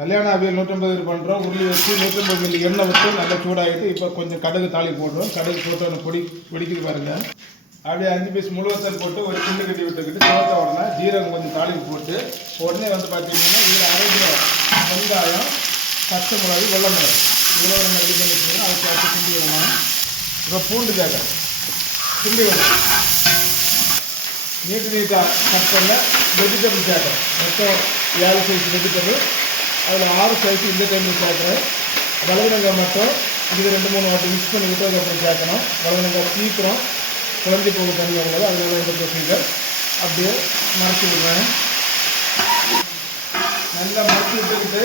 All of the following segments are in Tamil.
கல்யாண அவியல் 150 பண்ணுறோம். உருளி வச்சு 150 மில்லி எண்ணெய் விட்டு நல்லா சூடாகிட்டு இப்போ கொஞ்சம் கடுகு தாளி போடுறோம். கடுகு போட்டு ஒன்று பிடிக்குது பாருங்க. அப்படியே 5 பீஸ் முழுவத்தல் போட்டு ஒரு கிண்டு கட்டி விட்டுக்கிட்டு சோத்த உடனே ஜீரகம் கொஞ்சம் தாளிக்கு போட்டு உடனே பார்த்தீங்கன்னா இதில் அரைக்கிற வெங்காயம், பச்சை மிளகு, வெள்ளை மிளகு இவ்வளோ நம்ம ரெடி பண்ணி வச்சுக்கணும். அதை சேர்த்து கிண்டி விடணும். இப்போ பூண்டு தேவை கிண்டி விடணும். நீட்டாக கட் பண்ண வெஜிடபிள் சேர்க்குறேன். மொத்தம் 7 சைஸ் வெஜிடபிள். அதில் 6 சைஸ் இந்த டைமில் சேர்க்குறேன். வளவனங்காய் மட்டும் இது 2-3 வாட்டி மிக்ஸ் பண்ணி விட்டதுக்கப்புறம் சேர்க்கணும். வளவனங்காய் சீக்கிரம் குழந்தை போக தண்ணி வரும்போது அதில் இந்த ப்ரொசீஜர் அப்படியே மறைச்சி விடுறேன். நல்லா மறைச்சி விட்டுக்கிட்டு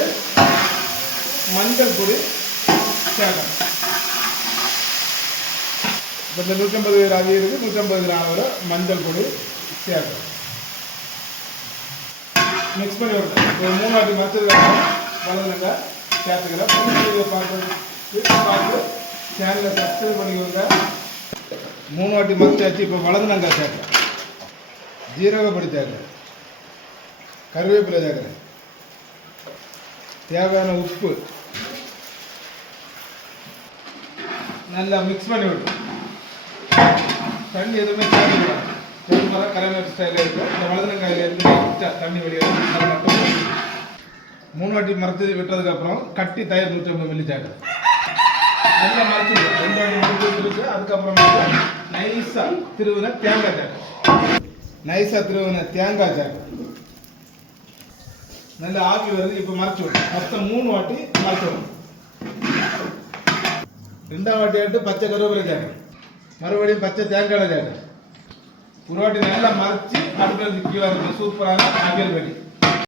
மஞ்சள் பொடி சேர்க்கணும். இப்போ இந்த 150 கிராம் அவியலுக்கு 150 கிராம் வரை மஞ்சள் பொடி சேர்க்கணும். மிக்ஸ் பண்ணி விடுறேன். ஒரு 3 வாட்டி மறைச்சதுக்கப்புறம் வளவனங்காய் சேர்த்துக்கிறேன். பார்த்து சேனலை சப்ஸ்கிரைப் பண்ணிக்கோங்க. 3 வாட்டி மறைச்சாச்சு. இப்போ வளவனங்காய் சேர்க்குறேன். ஜீரகப்பொடி சேர்க்குறேன். கருவேப்பிலை சேர்க்குறேன். தேவையான உப்பு நல்லா மிக்ஸ் பண்ணி விடுறேன். தண்ணி எதுவுமே சேர்த்துக்கலாம். பெரும்பாலும் கலைஞர் ஸ்டைலில் இருக்கும். இந்த வளவனங்காயிலேருந்து தண்ணி வெளியேறும். அது மட்டும் 3 வாட்டி மறைச்சி விட்டதுக்கப்புறம் கட்டி தயிர் 150 மில்லி சேர்க்குறேன். நல்லா மறைச்சிடுவோம். 2 வாட்டி மறைச்சி விட்டுருக்கு. அதுக்கப்புறம் நைஸாக திருவின தேங்காய் சேர்க்குறேன். நல்லா ஆவி வருது. இப்போ மறைச்சி விடும். மொத்தம் 3 வாட்டி மறைச்சி விடணும். 2ஆம் வாட்டி ஆட்டு பச்சை கருவேப்பிலை சேர்க்குறேன். மறுபடியும் பச்சை தேங்காய் சேர்க்குறேன். ஒரு வாட்டி நல்லா மறைச்சி அடுப்பில் கீழே சூப்பரான அவியல் ரெடி.